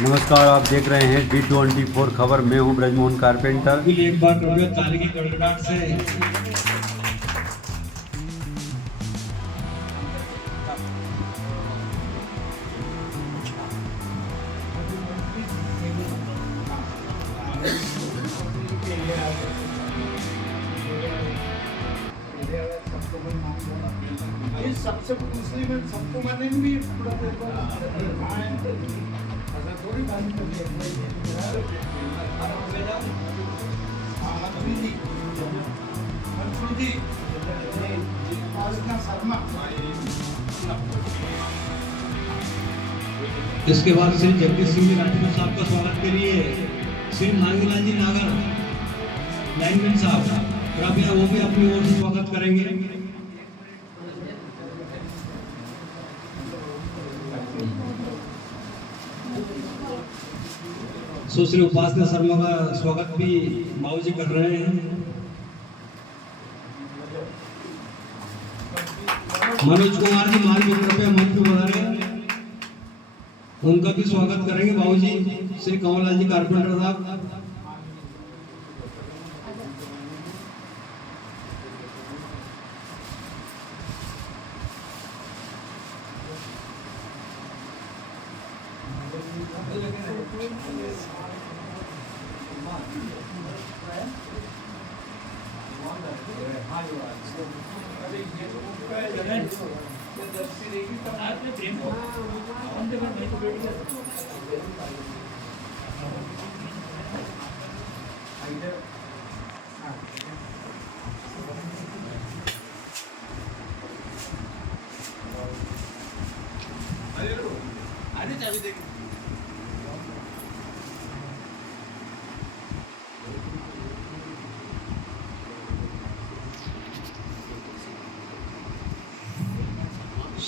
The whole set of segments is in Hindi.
नमस्कार, आप देख रहे हैं D24 खबर। मैं हूं ब्रजमोहन कारपेंटर। एक बार कृपया ताली की गड़गड़ाहट से सबसे मुस्लिम सबको माने भी पूरा ऐसा थोड़ी बात मंत्री शर्मा। इसके बाद श्री जगदीश सिंह जी राठौर साहब का स्वागत के लिए श्री नागलाल जी नागर लाइनमैन साहब कृपया वो भी अपनी ओर से स्वागत करेंगे। सुश्री उपासना शर्मा का स्वागत भी माऊ जी कर रहे हैं। मनोज कुमार जी माल कृपया मंच पर बना रहे हैं, उनका भी स्वागत करेंगे बाबू जी। श्री कंवरलाल जी कारपेंटर साहब,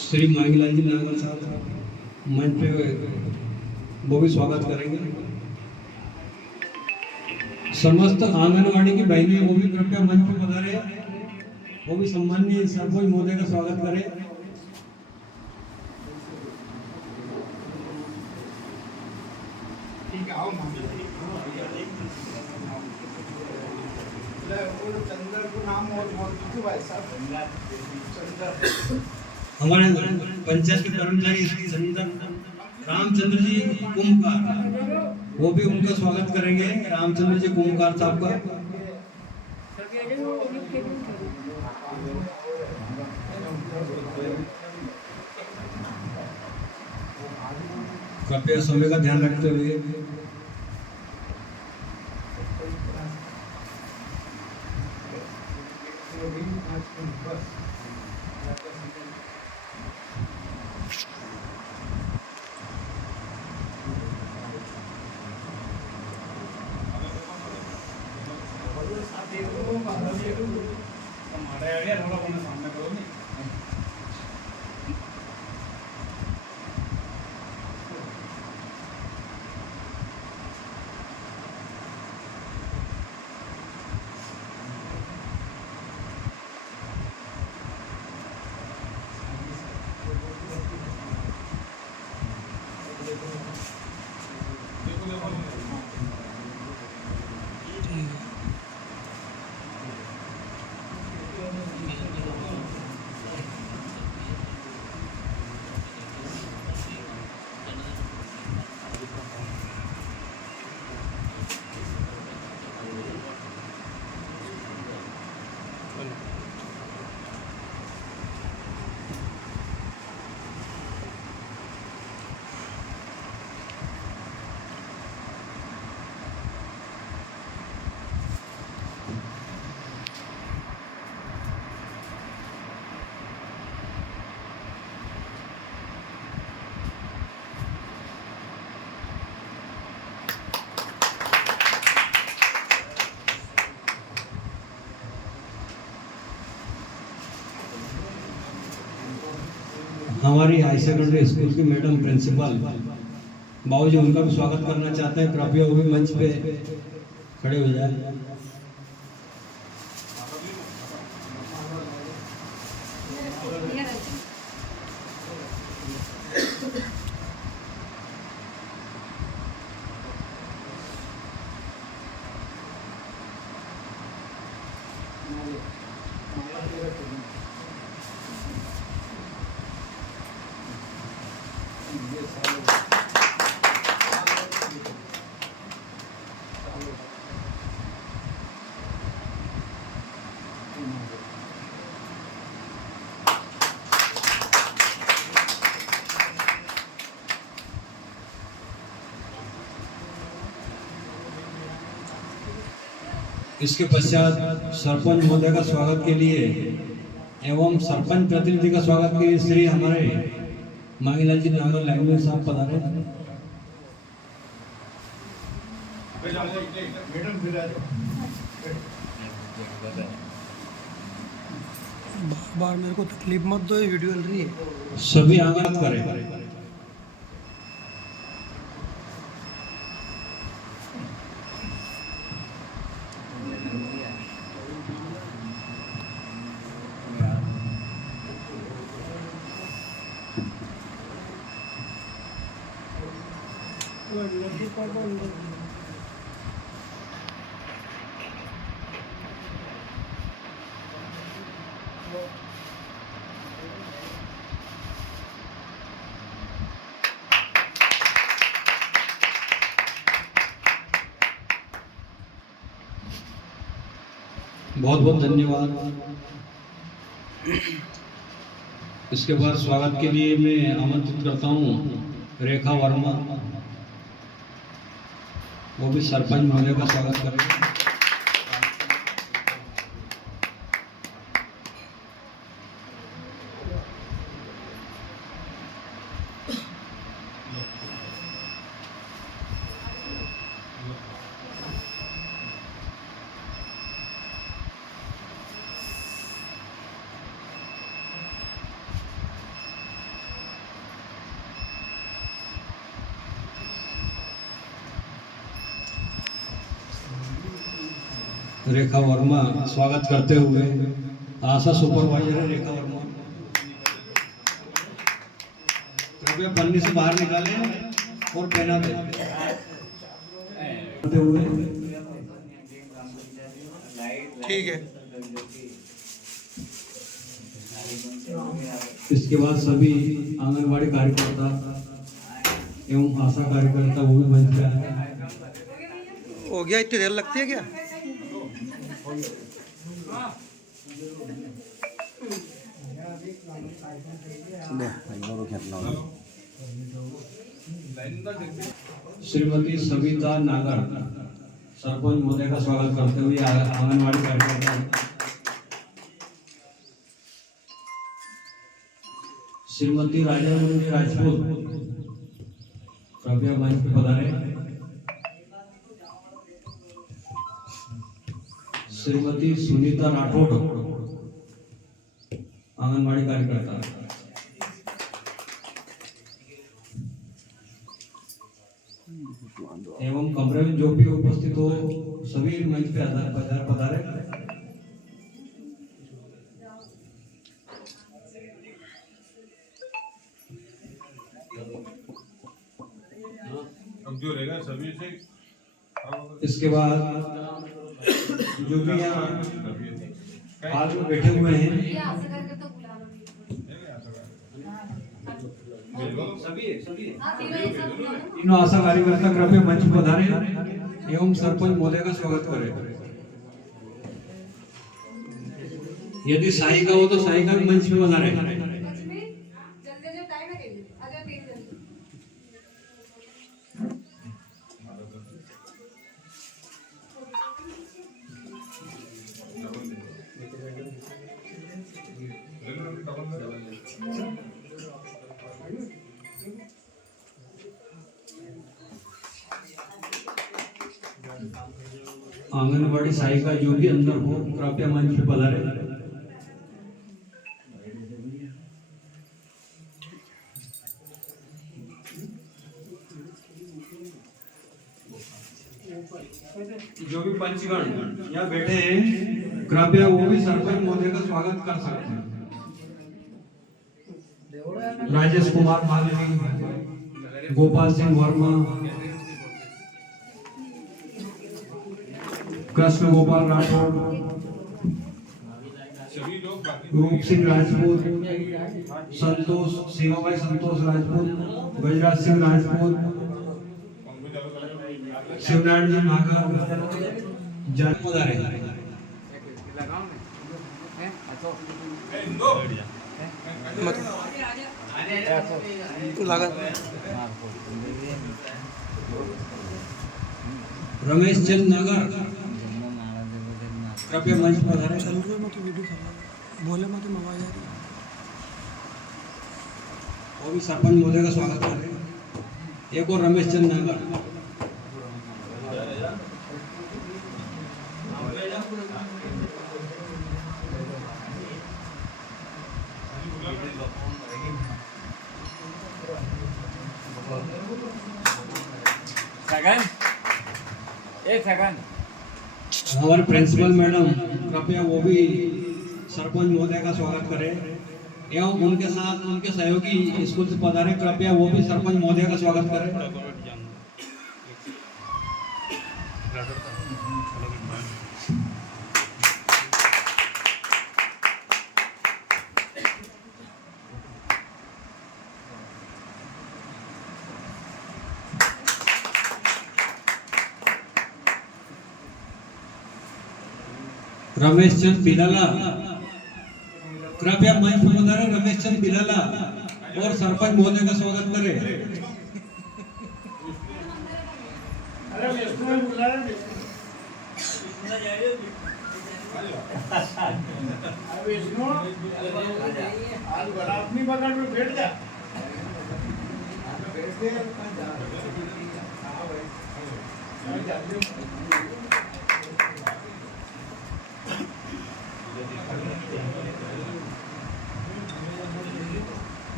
श्री मांगीलाल जी नागल साहब मंच पे वो भी स्वागत करेंगे। समस्त आंगनवाड़ी की बहनें वो भी कृपया मंच पे पधारे, वो भी सम्माननीय सरपंच महोदय का स्वागत करें। ठीक है, आओ चंद्र को नाम और बोल दीजिए भाई साहब। चंद्र हमारे पंचायत के कर्मचारी श्री रामचंद्र जी कुमकार, वो भी उनका स्वागत करेंगे। रामचंद्र जी कुमकार साहब का कृपया समय का ध्यान रखते हुए हमारी हाई सेकेंडरी स्कूल की मैडम प्रिंसिपल बाबू जी, उनका भी स्वागत करना चाहते हैं। कृपया वो भी मंच पे खड़े हो जाए। इसके पश्चात सरपंच महोदय का स्वागत के लिए एवं सरपंच प्रतिनिधि का स्वागत के लिए श्री हमारे मांगीलाल जी नागर लैंग्वेज साहब पधारे। बार मेरे को तकलीफ मत दो, ये वीडियो चल रही है। सभी आंगन करें। बहुत बहुत धन्यवाद। इसके बाद स्वागत के लिए मैं आमंत्रित करता हूँ रेखा वर्मा, वो भी सरपंच महोदय का स्वागत करेंगे। रेखा वर्मा स्वागत करते हुए आशा सुपरवाइजर है रेखा वर्मा, कृपया पन्नी से बाहर निकालें और पहना दें। ठीक है। इसके बाद सभी आंगनबाड़ी कार्यकर्ता एवं आशा कार्यकर्ता वो भी मंच पे आए। हो गया, इतनी देर लगती है क्या? श्रीमती सविता नागर सरपंच महोदय का स्वागत करते हुए आंगनबाड़ी कार्यकर्ता। श्रीमती राजामणि राजपूत कृपया मंच पे पधारें। श्रीमती सुनीता राठौड़ आंगनबाड़ी कार्यकर्ता। एवं कमरे में जो भी उपस्थित हो सभी मंच पे पधारे। जो रहेगा सभी से। इसके बाद जो भी यहाँ हाल में बैठे हुए हैं तीनों आशा कार्यकर्ता कृपया मंच पर पधारे एवं सरपंच महोदय का स्वागत करें। यदि सहायिका हो तो सहायिका भी मंच पे पधारे। आंगनबाड़ी सहायिका जो भी अंदर हो कृपया मंच पे पधारे। जो भी पंचगण यहाँ बैठे हैं कृपया वो भी सरपंच महोदय का स्वागत कर सकते हैं। राजेश कुमार मालवी, गोपाल सिंह वर्मा, कृष्ण गोपाल राठौर, रूप सिंह राजपूत, संतोष सेवाभाई संतोष राजपूत, गजराज सिंह राजपूत, शिवनारायण जी नागर पधारे। रमेश चंद नागर कृपया मंच पर पधारें। चल रही है, मैं तो वीडियो चला रहा हूँ। बोले मैं तो आवाज आ रही है। वो भी सरपंच महोदय का स्वागत करें। एक और रमेश चंद नागर। एक सेकंड। हमारे प्रिंसिपल मैडम कृपया वो भी सरपंच महोदय का स्वागत करें एवं उनके साथ उनके सहयोगी स्कूल से पधारे, कृपया वो भी सरपंच महोदय का स्वागत करें। रमेश चंद बिलाला, कृपया मंच पर पधारे। रमेश चंद बिलाला और सरपंच महोदय का स्वागत करें। अरे विष्णु ने बुलाया विष्णु आज बड़ा अपनी बगल में बैठ जा। बैठ गए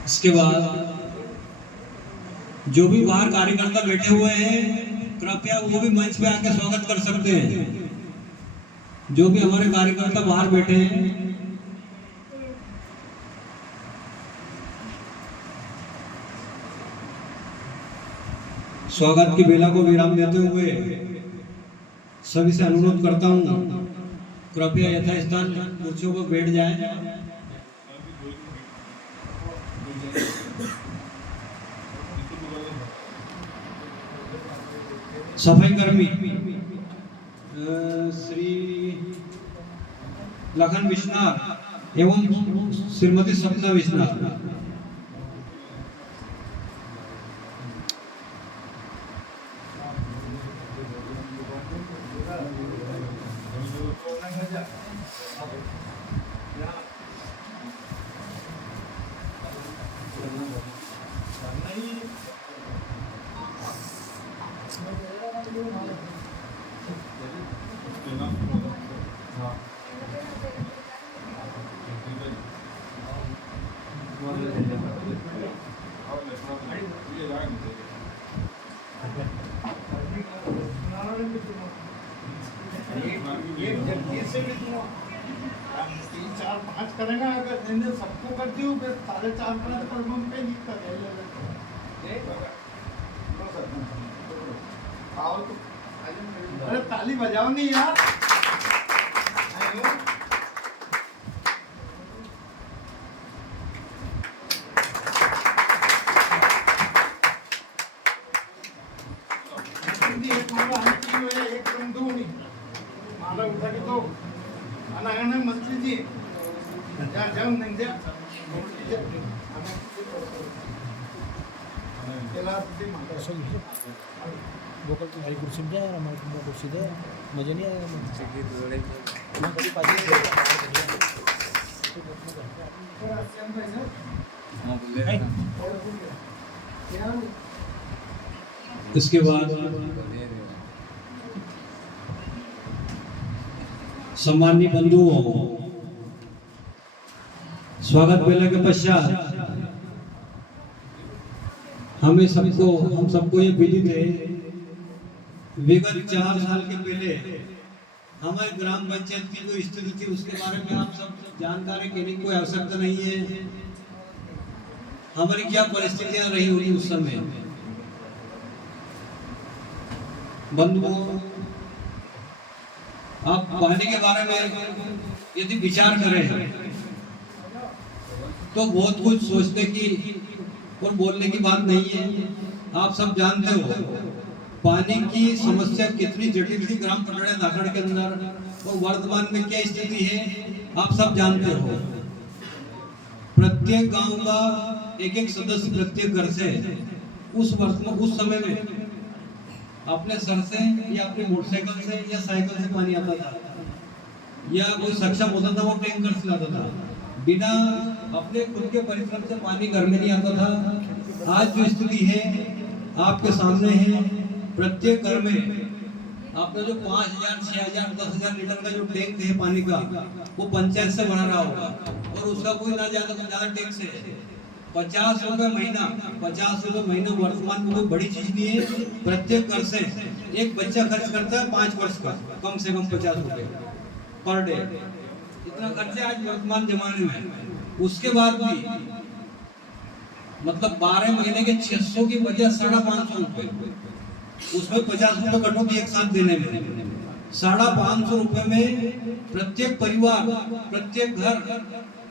इसके बाद जो भी बाहर कार्यकर्ता बैठे हुए हैं कृपया वो भी मंच पे आके स्वागत कर सकते हैं। जो भी हमारे कार्यकर्ता बाहर बैठे हैं, स्वागत की बेला को विराम देते हुए सभी से अनुरोध करता हूं कृपया यथास्थान कुर्सियों पर बैठ जाएं। सफाई कर्मी श्री लखन विश्वनाथ एवं श्रीमती सपना विश्वनाथ। तीन चार पाँच करेगा, अगर मैंने सबको कर दी फिर 4.5 पर हम पे दिक्कत है। अरे ताली बजाओ नहीं यार। एक माला एक रंग दो नहीं माला उठा के दो अनागण मंत्री जी जा जाओ नहीं जा बोकल तो भाई कुर्सी में जाए हमारे कुर्सी दे मजे नहीं आया इसके बाद सम्माननीय बंधुओं, स्वागत बेला के पश्चात हम सबको ये विदित है, विगत 4 साल के पहले हमारे ग्राम पंचायत की जो स्थिति थी उसके बारे में आप सब जानकारी देने की कोई आवश्यकता नहीं है। हमारी क्या परिस्थितियां रही हुई उस समय। बंधुओं, आप पानी के बारे में यदि विचार करें तो बहुत कुछ सोचने की और बोलने की बात नहीं है। आप सब जानते हो पानी की समस्या कितनी जटिल थी ग्राम पटड़ा धाकड़ के अंदर और वर्तमान में क्या स्थिति है आप सब जानते हो। प्रत्येक गांव का एक सदस्य प्रत्येक घर से उस समय में अपने सर से या अपनी मोटरसाइकिल से या साइकिल से पानी आता था। या कोई सक्षम होता था वो टैंकर से लाता था, बिना अपने खुद के परिश्रम से पानी घर में नहीं आता था। आज जो स्थिति है आपके सामने है, प्रत्येक घर में आपने जो 5,000, 6,000, 10,000 लीटर का जो टैंक है पानी का, वो पंचायत से बना रहा होगा और उसका कोई ना ज्यादा से ज्यादा टैक्स है 50 रुपए महीना। 50 रुपए महीना वर्तमान में कोई बड़ी चीज नहीं है। प्रत्येक घर से एक बच्चा खर्च करता है 5 वर्ष का कम से कम 50 रुपए पर डे, इतना खर्चा आज वर्तमान जमाने में। उसके बाद भी मतलब 12 महीने के 600 की बजाय 550 रुपए, उसमें 50 रुपए कटौती एक साथ देने में 550 रुपए में प्रत्येक परिवार, प्रत्येक घर,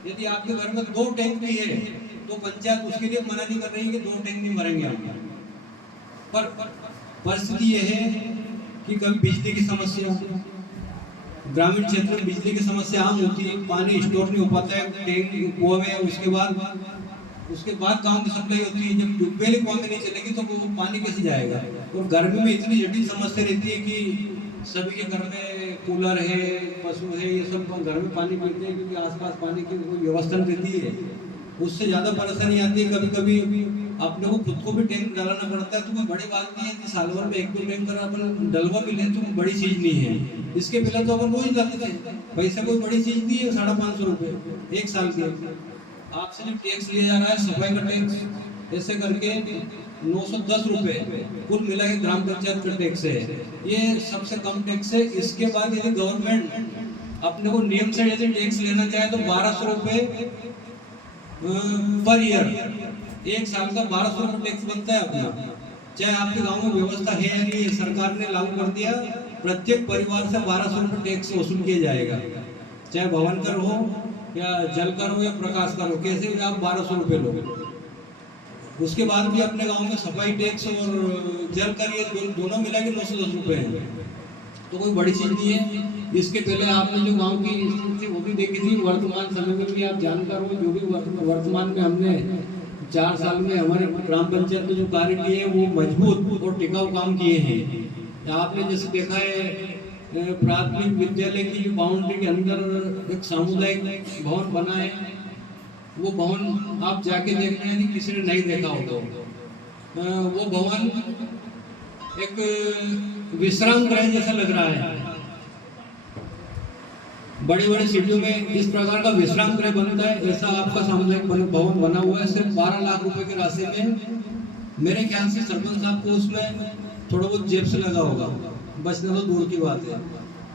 यदि आपके घर में 2 टैंक भी है तो पंचायत उसके लिए मना नहीं कर रही है कि 2 टैंक नहीं भरेंगे हम। पर परिस्थिति यह है कि कभी बिजली की समस्या, ग्रामीण क्षेत्र में बिजली की समस्या आम होती है, पानी स्टोर नहीं हो पाता है टैंक कुआं में, उसके बाद गांव की सप्लाई होती है। जब ट्यूबवेल कुआं में नहीं चलेगी तो वो पानी कैसे जाएगा। और गर्मी में इतनी जटिल समस्या रहती है कि सभी के घर में कूलर है, पशु है, ये सब घर में पानी पीते हैं क्योंकि आसपास पानी की कोई व्यवस्था नहीं रहती है। उससे ज़्यादा परेशानी आती है। कभी कभी अपने को खुद को भी टैंक डालना पड़ता है, तो कोई बड़ी बात नहीं है कि साल भर में 1-2 टैंक कर अपन डलवा भी लें तो बड़ी चीज़ नहीं है। इसके पहले तो अपन वो ही लाते थे, पैसा कोई बड़ी चीज़ नहीं है। 550 रुपये एक साल के आपसे जो टैक्स लिया जा रहा है, सफाई का टैक्स, ऐसे करके 910 रुपये कुल मिला के ग्राम पंचायत का टैक्स है। ये सबसे कम टैक्स है। इसके बाद यदि गवर्नमेंट अपने को नियम से यदि टैक्स लेना चाहे तो 1200 रुपये पर ईयर, एक साल का 1200 रुपये टैक्स बनता है अपना। चाहे आपके गांव में व्यवस्था है या नहीं, सरकार ने लागू कर दिया, प्रत्येक परिवार से 1200 रुपये टैक्स वसूल किया जाएगा। चाहे भवन कर हो या जल कर हो या प्रकाश कर हो, कैसे भी आप 1200 रुपये लो। उसके बाद भी अपने गांव में सफाई टैक्स और जल कर ये दोनों मिला के 910 रुपये हैं, तो कोई बड़ी चीज नहीं है। इसके पहले आपने जो गांव की स्थिति वो भी देखी थी। वर्तमान समय में भी आप जानकार हो, जो भी वर्तमान में हमने 4 साल में हमारे ग्राम पंचायत में जो कार्य किए हैं वो मजबूत और टिकाऊ काम किए हैं। आपने जैसे देखा है प्राथमिक विद्यालय की बाउंड्री के अंदर एक सामुदायिक भवन बना है। वो भवन आप जाके देख रहे हैं, किसी ने नहीं देखा होगा। वो भवन एक विश्राम गृह जैसा लग रहा है। बड़ी बड़ी सिटियों में इस प्रकार का विश्राम गृह बनता है, ऐसा आपका सामुदायिक भवन बना हुआ है। सिर्फ 12 लाख रुपए की राशि में मेरे ख्याल से सरपंच साहब को उसमें थोड़ा बहुत जेब से लगा होगा, बचना तो दूर की बात है।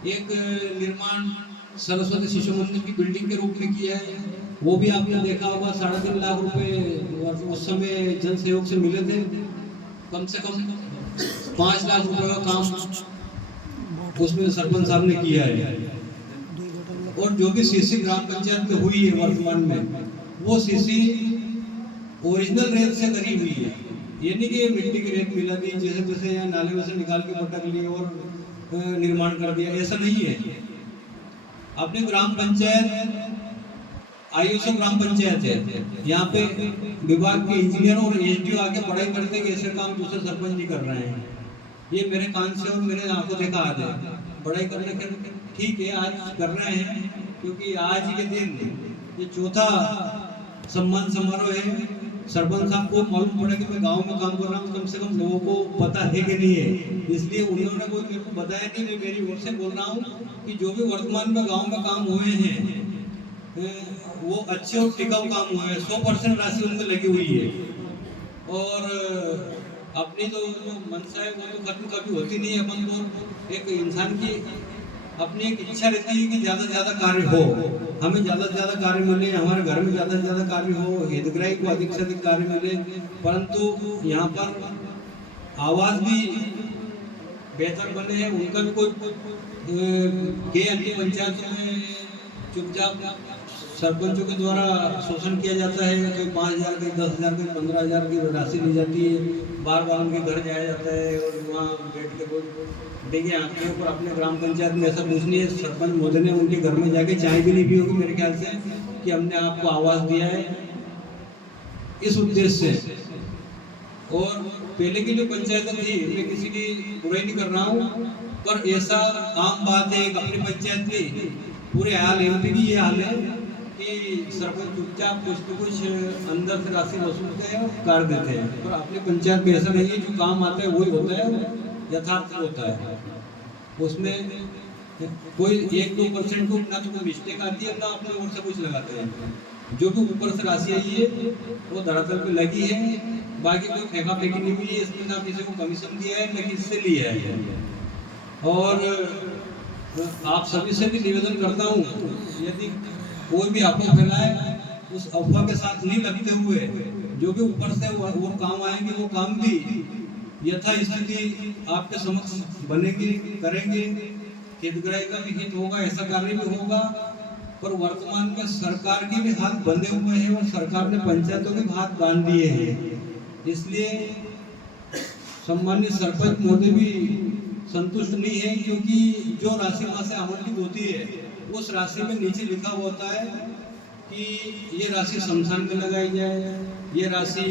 एक निर्माण सरस्वती शिशु मंदिर की बिल्डिंग के रूप में किया है, वो भी आपने देखा होगा। 3.5 लाख रुपए उस समय जन सहयोग से मिले थे। कम से कम 5 लाख रुपए का काम उसमें सरपंच साहब ने किया है। और जो भी सीसी ग्राम पंचायत में हुई है वर्तमान में, वो सीसी ओरिजिनल रेत से करी हुई है। ये नहीं कि मिट्टी की रेत मिला दी, जैसे जैसे यहाँ नाले में से निकाल के पटक लिए और निर्माण कर दिया, ऐसा नहीं है। अपने ग्राम पंचायत आयुष ग्राम पंचायत है, यहाँ पे विभाग के इंजीनियर और एसडीओ आके पढ़ाई करते हैं, ऐसे काम दूसरे सरपंच नहीं कर रहे हैं। ये मेरे कान से और मेरे आंखों देखा आ जाए। पढ़ाई करने के ठीक है आज कर रहे हैं, क्योंकि आज के दिन ये 4था सम्मान समारोह है। सरपंच साहब को मालूम पड़ा कि मैं गांव में काम कर रहा हूँ, कम से कम लोगों को पता है कि नहीं है, इसलिए उन्होंने कोई मेरे को बताया नहीं। मैं मेरी ओर से बोल रहा हूँ कि जो भी वर्तमान में गांव में काम हुए हैं वो अच्छे और टिकाऊ काम हुए हैं। 100% राशि उनमें लगी हुई है। और अपनी तो जो मनसा है वो तो खत्म कभी होती नहीं है। अपन तो एक इंसान की अपनी एक इच्छा रहती है कि ज़्यादा से ज़्यादा कार्य हो, हमें ज़्यादा से ज़्यादा कार्य मिले, हमारे घर में ज़्यादा से ज़्यादा कार्य हो, हितग्राही को अधिक से अधिक कार्य मिले। परंतु यहाँ पर आवाज़ भी बेहतर बने हैं, उनका भी कोई के अन्य पंचायतों में चुपचाप सरपंचों के द्वारा शोषण किया जाता है। कोई 5,000 कहीं 10,000 कहीं 15,000 की राशि ली जाती है, बार बार उनके घर जाया जाता है और वहाँ बैठ के देखिए आपके ऊपर। अपने ग्राम पंचायत में ऐसा कुछ नहीं है। सरपंच महोदय ने उनके घर में जाके चाय भी नहीं पी होगी मेरे ख्याल से, कि हमने आपको आवाज़ दिया है इस उद्देश्य से। और पहले की जो पंचायतें थी, मैं किसी की बुराई नहीं कर रहा हूँ, पर ऐसा आम बात है। अपनी पंचायत में पूरे हाल एमपी की ये हाल है कि सरपंच चुपचाप कुछ तो कुछ अंदर से राशि वसूलते हैं और कर देते हैं, पर अपने पंचायत में ऐसा नहीं है। जो काम आता है वही होता है, यथार्थ होता है। उसमें कोई 1-2% को ना तो कोई मिस्टेक आती है ना अपने ओर से कुछ लगाते हैं। जो भी ऊपर से राशि आई है वो धरातल पे लगी है, बाकी कोई फेंका फेंकी नहीं हुई है इसमें, ना किसी को कमीशन दिया है ना किससे लिया है। और आप सभी से भी निवेदन करता हूँ, यदि कोई भी अफवाह फैलाए उस अफवाह के साथ नहीं लगते हुए जो भी ऊपर से वो काम आएंगे वो काम भी यथा स्थिति आपके समक्ष बनेंगे, करेंगे। हितग्राही का भी हित होगा, ऐसा कार्य भी होगा। पर वर्तमान में सरकार के भी हाथ बंधे हुए हैं और सरकार ने पंचायतों के हाथ बांध दिए हैं। इसलिए सम्मानित सरपंच महोदय भी संतुष्ट नहीं है, क्योंकि जो राशि वहां से आवंटित होती है उस राशि में नीचे लिखा होता है कि ये राशि शमशान में लगाई जाए, ये राशि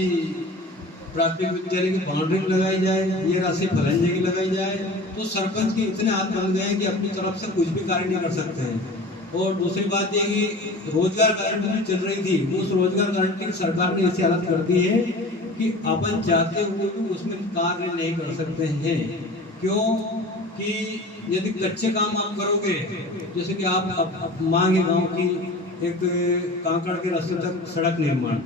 प्राथमिक विद्यालय की बाउंड्री में लगाई जाए, ये राशि फलाने की लगाई जाए। तो सरपंच के इतने हाथ बन गए कि अपनी तरफ से कुछ भी कार्य नहीं कर सकते हैं। और दूसरी बात ये कि रोजगार गारंटी भी चल रही थी, उस रोजगार गारंटी की सरकार ने ऐसी हालत कर दी है कि अपन चाहते हुए भी उसमें कार्य नहीं कर सकते हैं। क्यों कि यदि कच्चे काम आप करोगे, जैसे कि आप मांग है गाँव की एक कांकड़ के रास्ते तक सड़क निर्माण,